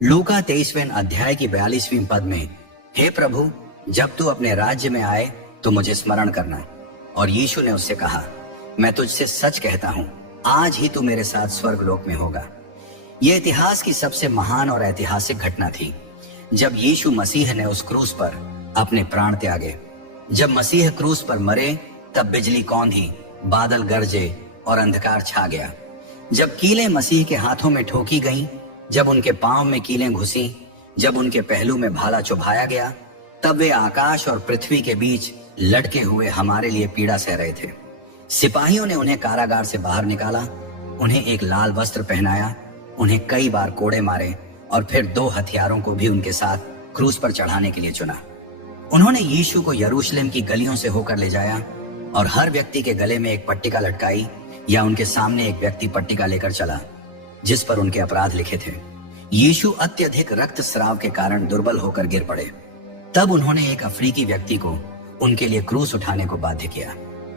लूका 23वें अध्याय की 42वीं पद में, हे प्रभु, जब तू अपने राज्य में आए तो मुझे स्मरण करना। और यीशु ने उससे कहा, मैं तुझसे सच कहता हूं, आज ही तू मेरे साथ स्वर्गलोक में होगा। यह इतिहास की सबसे महान और ऐतिहासिक घटना थी, जब यीशु मसीह ने उस क्रूस पर अपने प्राण त्यागे। जब मसीह क्रूस पर मरे, तब बिजली कौंधी, बादल गरजे और अंधकार छा गया। जब कीलें मसीह के हाथों में ठोकी गईं, जब उनके पांव में कीलें घुसी, जब उनके पहलू में भाला चुभाया गया, तब वे आकाश और पृथ्वी के बीच लटके हुए हमारे लिए पीड़ा सह रहे थे। सिपाहियों ने उन्हें कारागार से बाहर निकाला, उन्हें एक लाल वस्त्र पहनाया, उन्हें कई बार कोड़े मारे और फिर 2 हथियारों को भी उनके साथ क्रूस पर चढ़ाने के लिए चुना। उन्होंने यीशु को यरूशलेम की गलियों से होकर ले जाया और हर व्यक्ति के गले में एक पट्टिका लटकाई, या उनके सामने एक व्यक्ति पट्टिका लेकर चला जिस पर उनके अपराध लिखे थे। यीशु अत्यधिक रक्तस्राव के कारण दुर्बल होकर गिर पड़े। तब उन्होंने एक अफ्रीकी व्यक्ति को उनके लिए क्रूस उठाने को बाध्य किया।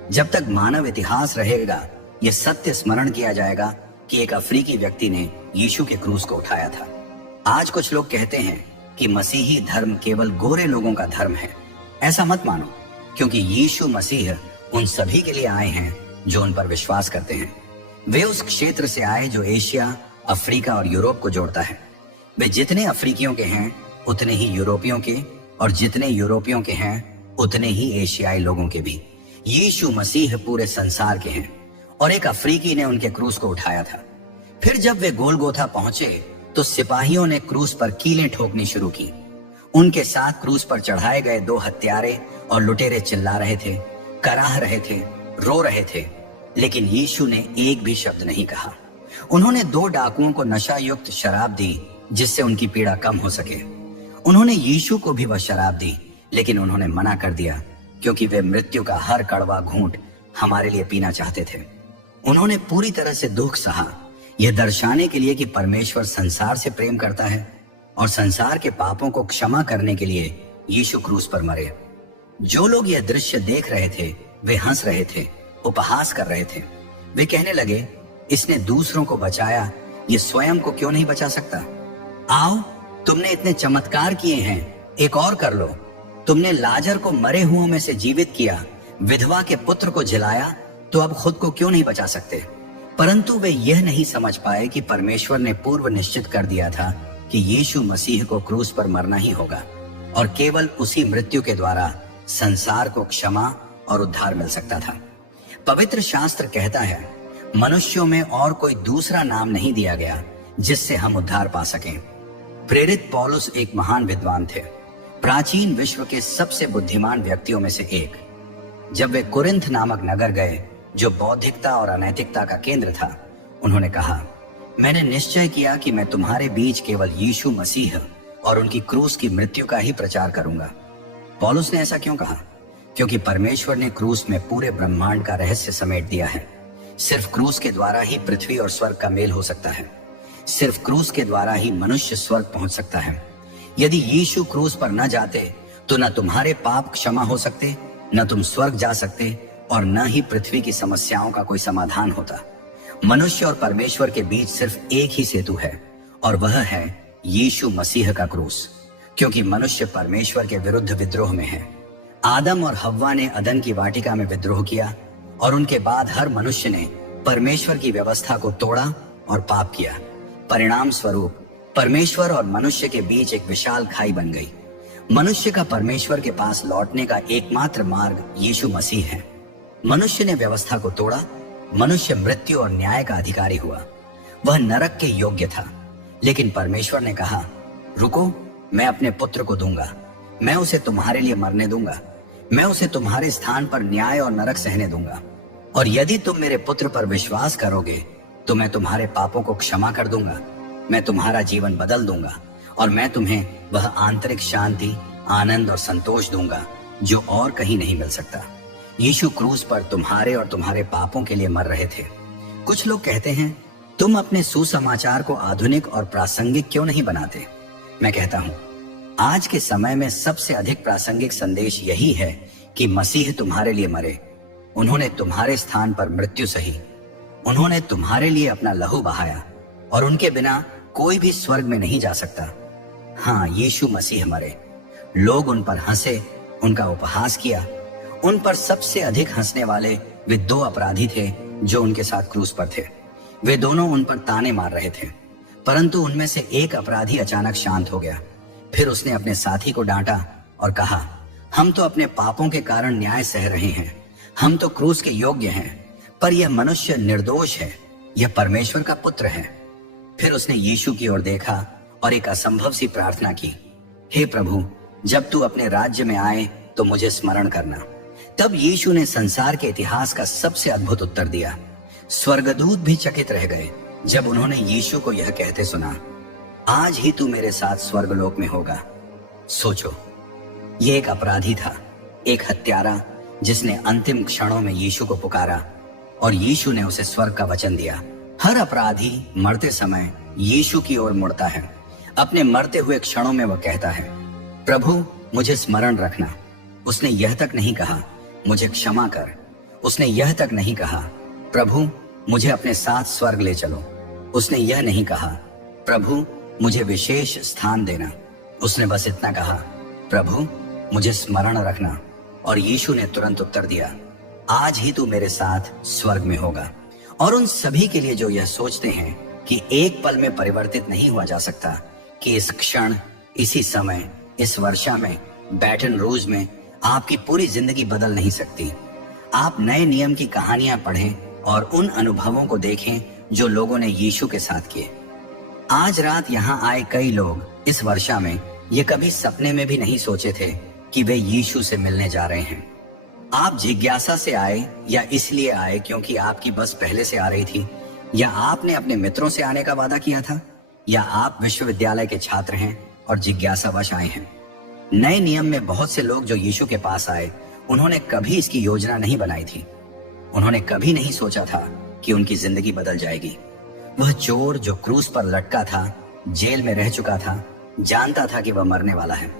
जब तक मानव इतिहास रहेगा, यह सत्य स्मरण किया जाएगा कि एक अफ्रीकी व्यक्ति ने यीशु के क्रूस को उठाया था। आज कुछ लोग कहते हैं कि मसीही धर्म केवल गोरे लोगों का धर्म है। ऐसा मत मानो, क्योंकि यीशु मसीह उन सभी के लिए आए हैं जो उन पर विश्वास करते हैं। वे उस क्षेत्र से आए जो एशिया, अफ्रीका और यूरोप को जोड़ता है। वे जितने अफ्रीकियों के हैं उतने ही यूरोपियों के, और जितने यूरोपियों के हैं उतने ही एशियाई लोगों के भी। यीशु मसीह पूरे संसार के हैं, और एक अफ्रीकी ने उनके क्रूस को उठाया था। फिर जब वे गोलगोथा पहुंचे तो सिपाहियों ने क्रूस पर कीलें ठोकनी शुरू की। उनके साथ क्रूस पर चढ़ाए गए 2 हत्यारे और लुटेरे चिल्ला रहे थे, कराह रहे थे, रो रहे थे, लेकिन यीशु ने एक भी शब्द नहीं कहा। उन्होंने 2 डाकुओं को नशा युक्त शराब दी जिससे उनकी पीड़ा कम हो सके। उन्होंने यीशु को भी वह शराब दी, लेकिन उन्होंने मना कर दिया, क्योंकि वे मृत्यु का हर कड़वा घूंट हमारे लिए पीना चाहते थे। उन्होंने पूरी तरह से दुख सहा, यह दर्शाने के लिए कि परमेश्वर संसार से प्रेम करता है और संसार के पापों को क्षमा करने के लिए यीशु क्रूस पर मरे। जो लोग यह दृश्य देख रहे थे वे हंस रहे थे, उपहास कर रहे थे। वे कहने लगे, इसने दूसरों को बचाया, ये स्वयं को क्यों नहीं बचा सकता? आओ, तुमने इतने चमत्कार किए हैं, एक और कर लो। तुमने लाजर को मरे हुओं में से जीवित किया, विधवा के पुत्र को जिलाया, तो अब खुद को क्यों नहीं बचा सकते? परंतु वे यह नहीं समझ पाए कि परमेश्वर ने पूर्व निश्चित कर दिया था कि यीशु मसीह को क्रूस पर मरना ही होगा, और केवल उसी मृत्यु के द्वारा संसार को क्षमा और उद्धार मिल सकता था। पवित्र शास्त्र कहता है, मनुष्यों में और कोई दूसरा नाम नहीं दिया गया जिससे हम उद्धार पा सकें। प्रेरित पौलुस एक महान विद्वान थे, प्राचीन विश्व के सबसे बुद्धिमान व्यक्तियों में से एक। जब वे कुरिन्थ नामक नगर गए, जो बौद्धिकता और अनैतिकता का केंद्र था, उन्होंने कहा, मैंने निश्चय किया कि मैं तुम्हारे बीच केवल यीशु मसीह और उनकी क्रूस की मृत्यु का ही प्रचार करूंगा। पौलुस ने ऐसा क्यों कहा? क्योंकि परमेश्वर ने क्रूस में पूरे ब्रह्मांड का रहस्य समेट दिया है। सिर्फ क्रूस के द्वारा ही पृथ्वी और स्वर्ग का मेल हो सकता है। सिर्फ क्रूस के द्वारा ही मनुष्य स्वर्ग पहुंच सकता है। यदि यीशु क्रूस पर न जाते तो न तुम्हारे पाप क्षमा हो सकते, न तुम स्वर्ग जा सकते, और न ही पृथ्वी की समस्याओं का कोई समाधान होता। मनुष्य और परमेश्वर के बीच सिर्फ एक ही सेतु है, और वह है यीशु मसीह का क्रूस। क्योंकि मनुष्य परमेश्वर के विरुद्ध विद्रोह में है। आदम और हव्वा ने अदन की वाटिका में विद्रोह किया, और उनके बाद हर मनुष्य ने परमेश्वर की व्यवस्था को तोड़ा और पाप किया। परिणाम स्वरूप परमेश्वर और मनुष्य के बीच एक विशाल खाई बन गई। मनुष्य का परमेश्वर के पास लौटने का एकमात्र मार्ग यीशु मसीह है। मनुष्य ने व्यवस्था को तोड़ा, मनुष्य मृत्यु और न्याय का अधिकारी हुआ। वह नरक के योग्य था, लेकिन परमेश्वर ने कहा, रुको, मैं अपने पुत्र को दूंगा, मैं उसे तुम्हारे लिए मरने दूंगा, मैं उसे तुम्हारे स्थान पर न्याय और नरक सहने दूंगा। और यदि तुम मेरे पुत्र पर विश्वास करोगे तो मैं तुम्हारे पापों को क्षमा कर दूंगा, मैं तुम्हारा जीवन बदल दूंगा, और मैं तुम्हें वह आंतरिक शांति, आनंद और संतोष दूंगा जो और कहीं नहीं मिल सकता। यीशु क्रूस पर तुम्हारे और तुम्हारे पापों के लिए मर रहे थे। कुछ लोग कहते हैं, तुम अपने सुसमाचार को आधुनिक और प्रासंगिक क्यों नहीं बनाते? मैं कहता हूं, आज के समय में सबसे अधिक प्रासंगिक संदेश यही है कि मसीह तुम्हारे लिए मरे। उन्होंने तुम्हारे स्थान पर मृत्यु सही, उन्होंने तुम्हारे लिए अपना लहू बहाया, और उनके बिना कोई भी स्वर्ग में नहीं जा सकता। हाँ, यीशु मसीह मरे। लोग उन पर हंसे, उनका उपहास किया। उन पर सबसे अधिक हंसने वाले वे 2 अपराधी थे जो उनके साथ क्रूस पर थे। वे दोनों उन पर ताने मार रहे थे, परंतु उनमें से एक अपराधी अचानक शांत हो गया। फिर उसने अपने साथी को डांटा और कहा, हम तो अपने पापों के कारण न्याय सह रहे हैं, हम तो क्रूस के योग्य हैं, पर यह मनुष्य निर्दोष है, यह परमेश्वर का पुत्र है। फिर उसने यीशु की ओर देखा और एक असंभव सी प्रार्थना की, हे प्रभु, जब तू अपने राज्य में आए तो मुझे स्मरण करना। तब यीशु ने संसार के इतिहास का सबसे अद्भुत उत्तर दिया। स्वर्गदूत भी चकित रह गए जब उन्होंने यीशु को यह कहते सुना, आज ही तू मेरे साथ स्वर्गलोक में होगा। सोचो, ये एक अपराधी था, एक हत्यारा, जिसने अंतिम क्षणों में यीशु को पुकारा और यीशु ने उसे स्वर्ग का वचन दिया। हर अपराधी मरते समय यीशु की ओर मुड़ता है। अपने मरते हुए क्षणों में वह कहता है, प्रभु, मुझे स्मरण रखना। उसने यह तक नहीं कहा, मुझे क्षमा कर। उसने यह तक नहीं कहा, प्रभु, मुझे अपने साथ स्वर्ग ले चलो। उसने यह नहीं कहा, प्रभु, मुझे विशेष स्थान देना। उसने बस इतना कहा, प्रभु, मुझे स्मरण रखना। और यीशु ने तुरंत उत्तर दिया, आज ही तू मेरे साथ स्वर्ग में होगा। और उन सभी के लिए जो यह सोचते हैं कि एक पल में परिवर्तित नहीं हुआ जा सकता, कि इस क्षण, इसी समय, इस वर्षा में, बैटन रूज में आपकी पूरी जिंदगी बदल नहीं सकती। आप नए नियम की कहानियां पढ़ें और उन अनुभवों को देखें जो लोगों ने यीशु के साथ किए। आज रात यहाँ आए कई लोग इस वर्षा में ये कभी सपने में भी नहीं सोचे थे कि वे यीशु से मिलने जा रहे हैं। आप जिज्ञासा से आए या इसलिए आए क्योंकि आपकी बस पहले से आ रही थी, या आपने अपने मित्रों से आने का वादा किया था, या आप विश्वविद्यालय के छात्र हैं और जिज्ञासावश आए हैं। नए नियम में बहुत से लोग जो यीशु के पास आए, उन्होंने कभी इसकी योजना नहीं बनाई थी। उन्होंने कभी नहीं सोचा था कि उनकी जिंदगी बदल जाएगी। वह चोर जो क्रूस पर लटका था, जेल में रह चुका था, जानता था कि वह मरने वाला है।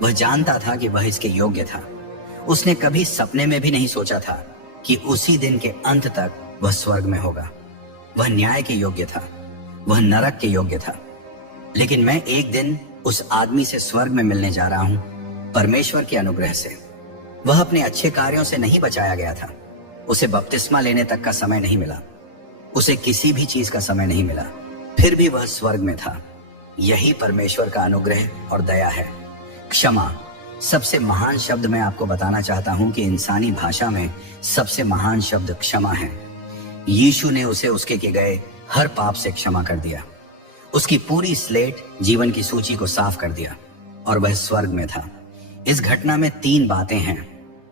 वह जानता था कि वह इसके योग्य था। उसने कभी सपने में भी नहीं सोचा था कि उसी दिन के अंत तक वह स्वर्ग में होगा। वह न्याय के योग्य था, वह नरक के योग्य था। लेकिन मैं एक दिन उस आदमी से स्वर्ग में मिलने जा रहा हूं, परमेश्वर के अनुग्रह से। वह अपने अच्छे कार्यों से नहीं बचाया गया था। उसे बपतिस्मा लेने तक का समय नहीं मिला, उसे किसी भी चीज का समय नहीं मिला, फिर भी वह स्वर्ग में था। यही परमेश्वर का अनुग्रह और दया है। क्षमा, सबसे महान शब्द मैं आपको बताना चाहता हूं कि इंसानी भाषा में सबसे महान शब्द क्षमा है। यीशु ने उसे उसके किए गए हर पाप से क्षमा कर दिया। उसकी पूरी स्लेट, जीवन की सूची को साफ कर दिया और वह स्वर्ग में था। इस घटना में 3 बातें हैं।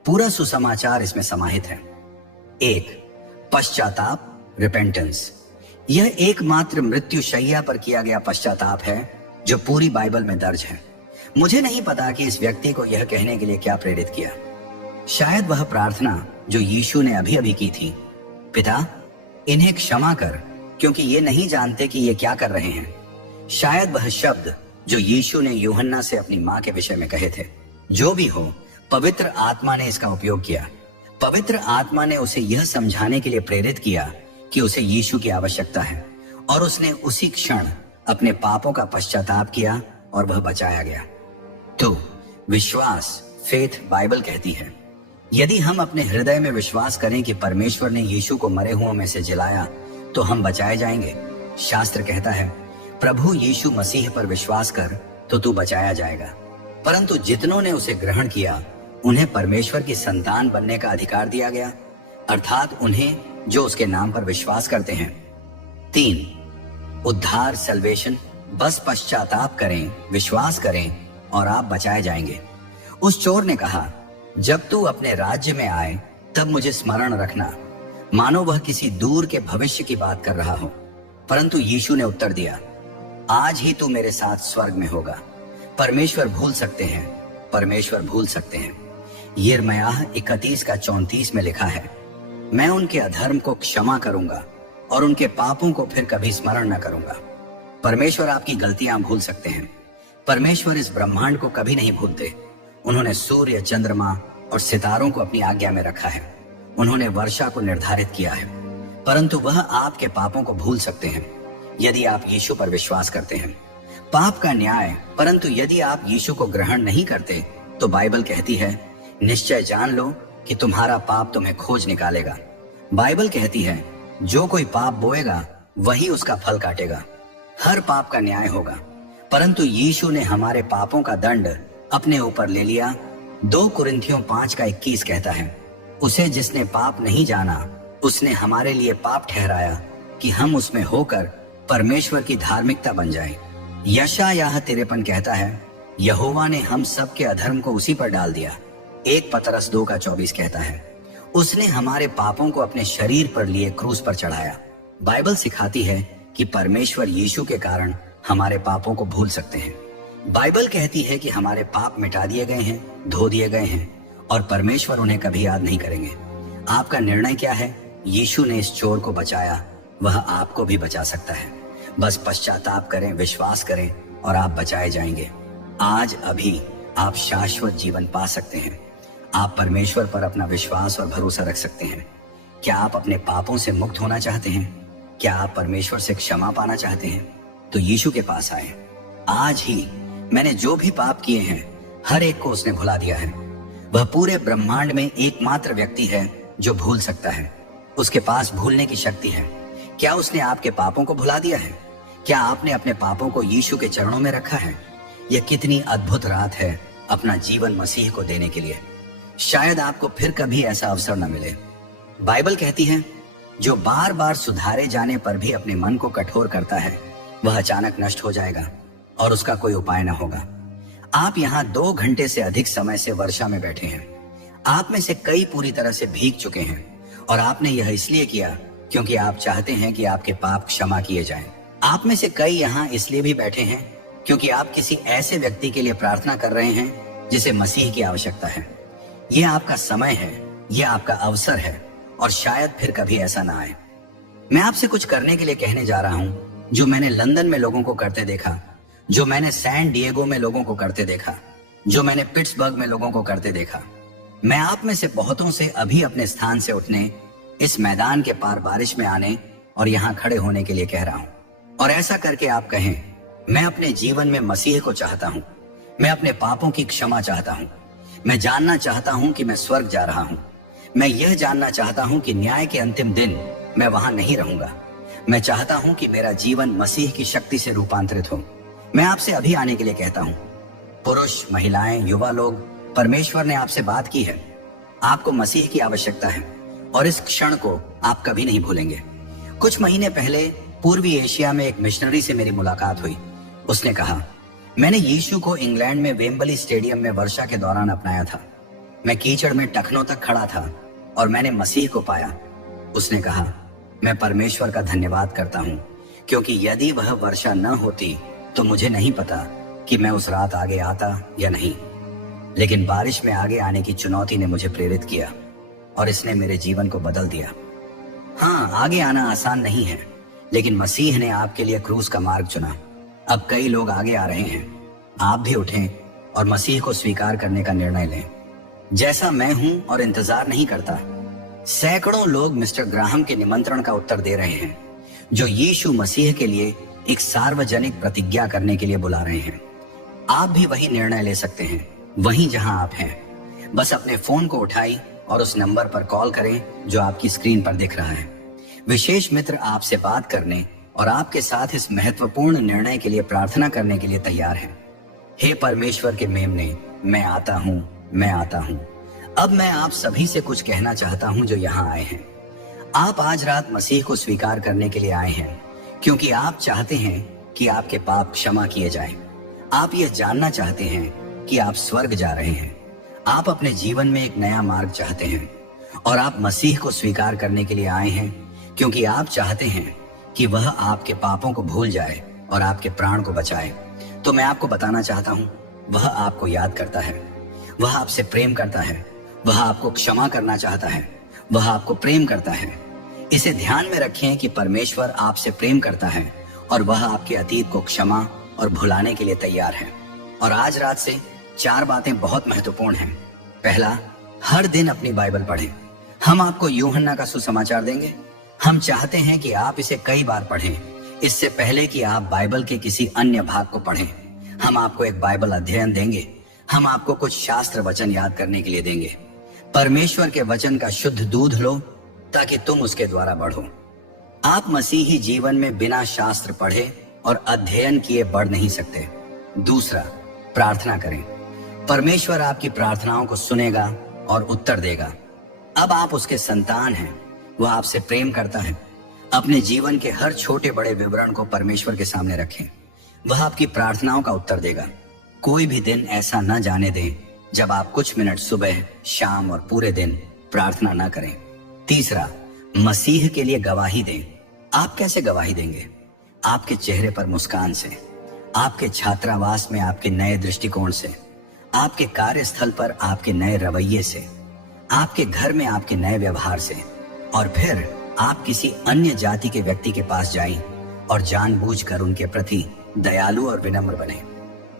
पूरा सुसमाचार इसमें समाहित है। 1, पश्चाताप, रिपेंटेंस। यह एकमात्र मृत्यु शैया पर किया गया पश्चाताप है जो पूरी बाइबल में दर्ज है। मुझे नहीं पता कि इस व्यक्ति को यह कहने के लिए क्या प्रेरित किया। शायद वह प्रार्थना जो यीशु ने अभी अभी की थी, पिता, इन्हें क्षमा कर, क्योंकि ये नहीं जानते कि ये क्या कर रहे हैं। शायद वह शब्द जो यीशु ने यूहन्ना से अपनी मां के विषय में कहे थे। जो भी हो, पवित्र आत्मा ने इसका उपयोग किया। पवित्र आत्मा ने उसे यह समझाने के लिए प्रेरित किया कि उसे यीशु की आवश्यकता है, और उसने उसी क्षण अपने पापों का पश्चाताप किया और वह बचाया गया। तो विश्वास, फेथ, बाइबल कहती है, यदि हम अपने हृदय में विश्वास करें कि परमेश्वर ने यीशु को मरे हुओं में से जिलाया, तो हम बचाए जाएंगे। शास्त्र कहता है, प्रभु यीशु मसीह पर विश्वास कर तो तू बचाया जाएगा। परंतु जितनों ने उसे ग्रहण किया, उन्हें परमेश्वर की संतान बनने का अधिकार दिया गया, अर्थात उन्हें जो उसके नाम पर विश्वास करते हैं। 3, उद्धार, सल्वेशन। बस पश्चाताप करें, विश्वास करें और आप बचाए जाएंगे। उस चोर ने कहा, जब तू अपने राज्य में आए तब मुझे स्मरण रखना, मानो वह किसी दूर के भविष्य की बात कर रहा हो। परंतु यीशु ने उत्तर दिया, आज ही तू मेरे साथ स्वर्ग में होगा। परमेश्वर भूल सकते हैं, परमेश्वर भूल सकते हैं। यिर्मयाह 31:34 में लिखा है, मैं उनके अधर्म को क्षमा करूंगा और उनके पापों को फिर कभी स्मरण न करूंगा। परमेश्वर आपकी गलतियां भूल सकते हैं। परमेश्वर इस ब्रह्मांड को कभी नहीं भूलते। उन्होंने सूर्य, चंद्रमा और सितारों को अपनी आज्ञा में रखा है। उन्होंने वर्षा को निर्धारित किया है, परंतु वह आपके पापों को भूल सकते हैं। यदि आप यीशु पर विश्वास करते हैं। पाप का न्याय, परंतु यदि आप यीशु को ग्रहण नहीं करते तो बाइबल कहती है, निश्चय जान लो कि तुम्हारा पाप तुम्हें खोज निकालेगा। बाइबल कहती है, जो कोई पाप बोएगा वही उसका फल काटेगा। हर पाप का न्याय होगा, परंतु यीशु ने हमारे पापों का दंड अपने ऊपर ले लिया। 2 कुरिन्थियों 5:21 कहता है, उसे जिसने पाप नहीं जाना उसने हमारे लिए पाप ठहराया कि हम उसमें होकर परमेश्वर की धार्मिकता बन जाएं। यशायाह 53 कहता है, यहोवा ने हम सब के अधर्म को उसी पर डाल दिया। 1 पतरस 2:24 कहता है, उसने हमारे पापों को अपने शरीर पर लिए क्रूस पर चढ़ाया। बाइबल सिखाती है कि परमेश्वर यीशु के कारण हमारे पापों को भूल सकते हैं। बाइबल कहती है कि हमारे पाप मिटा दिए गए हैं, धो दिए गए हैं और परमेश्वर उन्हें कभी याद नहीं करेंगे। आपका निर्णय क्या है? यीशु ने इस चोर को बचाया, वह आपको भी बचा सकता है। बस पश्चाताप करें, विश्वास करें और आप बचाए जाएंगे। आज अभी आप शाश्वत जीवन पा सकते हैं। आप परमेश्वर पर अपना विश्वास और भरोसा रख सकते हैं। क्या आप अपने पापों से मुक्त होना चाहते हैं? क्या आप परमेश्वर से क्षमा पाना चाहते हैं? तो यीशु के पास आए। आज ही मैंने जो भी पाप किए हैं हर एक को उसने भुला दिया है। वह पूरे ब्रह्मांड में एकमात्र व्यक्ति है जो भूल सकता है। उसके पास भूलने की शक्ति है। क्या उसने आपके पापों को भुला दिया है? क्या आपने अपने पापों को यीशु के चरणों में रखा है? यह कितनी अद्भुत रात है अपना जीवन मसीह को देने के लिए। शायद आपको फिर कभी ऐसा अवसर न मिले। बाइबल कहती है, जो बार बार सुधारे जाने पर भी अपने मन को कठोर करता है वह अचानक नष्ट हो जाएगा और उसका कोई उपाय न होगा। आप यहाँ 2 घंटे से अधिक समय से वर्षा में बैठे हैं। आप में से कई पूरी तरह से भीग चुके हैं और आपने यह इसलिए किया क्योंकि आप चाहते हैं कि आपके पाप क्षमा किए जाएं। आप में से कई यहाँ इसलिए भी बैठे हैं क्योंकि आप किसी ऐसे व्यक्ति के लिए प्रार्थना कर रहे हैं जिसे मसीह की आवश्यकता है। यह आपका समय है, यह आपका अवसर है और शायद फिर कभी ऐसा ना आए। मैं आपसे कुछ करने के लिए कहने जा रहा हूँ जो मैंने लंदन में लोगों को करते देखा, जो मैंने सैन डिएगो में लोगों को करते देखा, जो मैंने पिट्सबर्ग में लोगों को करते देखा। मैं आप में से बहुतों से अभी अपने स्थान से उठने, इस मैदान के पार बारिश में आने और यहाँ खड़े होने के लिए कह रहा हूँ। और ऐसा करके आप कहें, मैं अपने जीवन में मसीह को चाहता हूँ, मैं अपने पापों की क्षमा चाहता हूँ, मैं जानना चाहता हूँ कि मैं स्वर्ग जा रहा हूँ, मैं यह जानना चाहता हूँ कि न्याय के अंतिम दिन मैं वहां नहीं रहूंगा, मैं चाहता हूँ कि मेरा जीवन मसीह की शक्ति से रूपांतरित हो। मैं आपसे अभी आने के लिए कहता हूँ। पुरुष, महिलाएं, युवा लोग, परमेश्वर ने आपसे बात की है। आपको मसीह की आवश्यकता है और इस क्षण को आप कभी नहीं भूलेंगे। कुछ महीने पहले पूर्वी एशिया में एक मिशनरी से मेरी मुलाकात हुई। उसने कहा, मैंने यीशु को इंग्लैंड में वेम्बली स्टेडियम में वर्षा के दौरान अपनाया था। मैं कीचड़ में टखनों तक खड़ा था और मैंने मसीह को पाया। उसने कहा, मैं परमेश्वर का धन्यवाद करता हूँ क्योंकि यदि वह वर्षा न होती तो मुझे नहीं पता कि मैं उस रात आगे आता या नहीं। लेकिन बारिश में आगे आने की चुनौती ने मुझे प्रेरित किया और इसने मेरे जीवन को बदल दिया। हाँ, आगे आना आसान नहीं है, लेकिन मसीह ने आपके लिए क्रूस का मार्ग चुना। अब कई लोग आगे आ रहे हैं। आप भी उठें और मसीह को स्वीकार करने का निर्णय लें। जैसा मैं हूं और इंतजार नहीं करता। सैकड़ों लोग मिस्टर ग्राहम के निमंत्रण का उत्तर दे रहे हैं, जो यीशु मसीह के लिए एक सार्वजनिक प्रतिज्ञा करने के लिए बुला रहे हैं। आप भी वही निर्णय ले सकते हैं, वहीं जहां आप हैं। बस अपने फोन को उठाई और उस नंबर पर कॉल करें जो आपकी स्क्रीन पर दिख रहा है। विशेष मित्र आपसे बात करने और आपके साथ इस महत्वपूर्ण निर्णय के लिए प्रार्थना करने के लिए तैयार हैं। हे परमेश्वर के मेमने, मैं आता हूँ, मैं आता हूँ। अब मैं आप सभी से कुछ कहना चाहता हूँ जो यहाँ आए हैं। आप आज रात मसीह को स्वीकार करने के लिए आए हैं क्योंकि आप चाहते हैं कि आपके पाप क्षमा किए जाएं। आप यह जानना चाहते हैं कि आप स्वर्ग जा रहे हैं। आप अपने जीवन में एक नया मार्ग चाहते हैं और आप मसीह को स्वीकार करने के लिए आए हैं क्योंकि आप चाहते हैं कि वह आपके पापों को भूल जाए और आपके प्राण को बचाए। तो मैं आपको बताना चाहता हूँ, वह आपको याद करता है, वह आपसे प्रेम करता है, वह आपको क्षमा करना चाहता है, वह आपको प्रेम करता है। इसे ध्यान में रखें कि परमेश्वर आपसे प्रेम करता है और वह आपके अतीत को क्षमा और भुलाने के लिए तैयार है। और आज रात से 4 बातें बहुत महत्वपूर्ण हैं। पहला, हर दिन अपनी बाइबल पढ़ें। हम आपको यूहन्ना का सुसमाचार देंगे। हम चाहते हैं कि आप इसे कई बार पढ़ें। इससे पहले कि आप बाइबल के किसी अन्य भाग को पढ़ें, हम आपको एक बाइबल अध्ययन देंगे। हम आपको कुछ शास्त्र वचन याद करने के लिए देंगे। परमेश्वर के वचन का शुद्ध दूध लो ताकि तुम उसके द्वारा बढ़ो। आप मसीही जीवन में बिना शास्त्र पढ़े और अध्ययन किए बढ़ नहीं सकते। दूसरा, प्रार्थना करें। परमेश्वर आपकी प्रार्थनाओं को सुनेगा और उत्तर देगा। अब आप उसके संतान हैं, वह आपसे प्रेम करता है। अपने जीवन के हर छोटे बड़े विवरण को परमेश्वर के सामने रखें, वह आपकी प्रार्थनाओं का उत्तर देगा। कोई भी दिन ऐसा न जाने दें जब आप कुछ मिनट सुबह, शाम और पूरे दिन प्रार्थना न करें। तीसरा, मसीह के लिए गवाही दें। आप कैसे गवाही देंगे? आपके चेहरे पर मुस्कान से, आपके छात्रावास में आपके नए दृष्टिकोण से, आपके कार्यस्थल पर आपके नए रवैये से, आपके घर में आपके नए व्यवहार से, और फिर आप किसी अन्य जाति के व्यक्ति के पास जाएं और जानबूझकर उनके प्रति दयालु और विनम्र बने।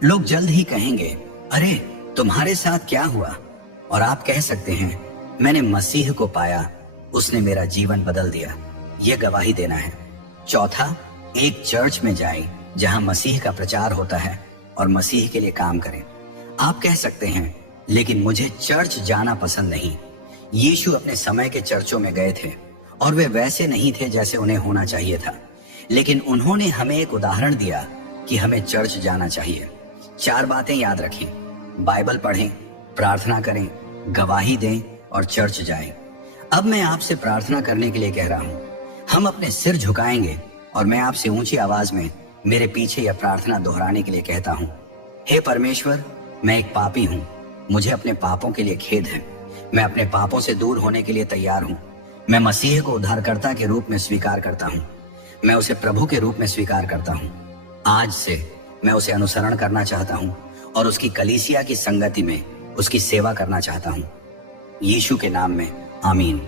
लोग जल्द ही कहेंगे, अरे तुम्हारे साथ क्या हुआ? और आप कह सकते हैं, मैंने मसीह को पाया, उसने मेरा जीवन बदल दिया। यह गवाही देना है। चौथा, एक चर्च में जाएं जहां मसीह का प्रचार होता है और मसीह के लिए काम करें। आप कह सकते हैं, लेकिन मुझे चर्च जाना पसंद नहीं। यीशु अपने समय के चर्चों में गए थे और वे वैसे नहीं थे जैसे उन्हें होना चाहिए था, लेकिन उन्होंने हमें एक उदाहरण दिया कि हमें चर्च जाना चाहिए। 4 बातें याद रखें: बाइबल पढ़ें, प्रार्थना करें, गवाही दें और चर्च जाएं। अब मैं आपसे प्रार्थना करने के लिए कह रहा हूं। हम अपने सिर झुकाएंगे और मैं आपसे ऊंची आवाज में मेरे पीछे यह प्रार्थना दोहराने के लिए कहता हूं। हे परमेश्वर, मैं एक पापी हूं, मुझे अपने पापों के लिए खेद है। मैं अपने पापों से दूर होने के लिए तैयार हूं। मैं मसीह को उद्धारकर्ता के रूप में स्वीकार करता हूं। मैं उसे प्रभु के रूप में स्वीकार करता हूं। आज से मैं उसे अनुसरण करना चाहता हूं और उसकी कलीसिया की संगति में उसकी सेवा करना चाहता हूं। यीशु के नाम में, आमीन।